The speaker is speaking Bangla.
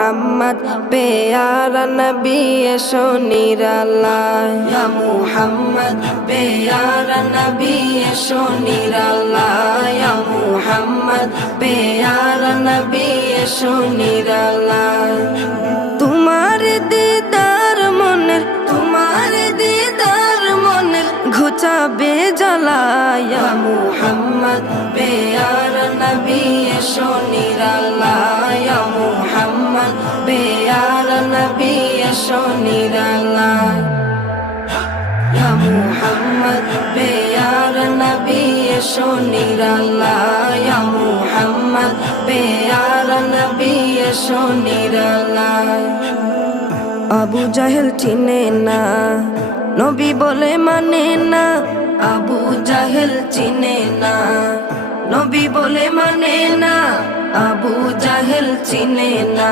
মুহাম্মদ পেয়ারা নবী এসো নিরালায় ইয়া মুহাম্মদ পেয়ারা নবী এসো নিরালায় ইয়া মুহাম্মদ পেয়ারা নবী এসো নিরালায় তোমার দিদার মনের ঘুচাবে জ্বালায় ইয়া মুহাম্মদ পেয়ারা নবী এসো নিরালায় ইয়া মুহাম্মদ পেয়ারা নবী এসো নিরালায় ইয়া মুহাম্মদ পেয়ারা নবী এসো নিরালায় ইয়া মুহাম্মদ পেয়ারা নবী এসো নিরালায় আবু জাহেল চিনে না নবী বলে মানে না আবু জাহেল চিনে না নবী বলে মানে না আবু জাহেল চিনে না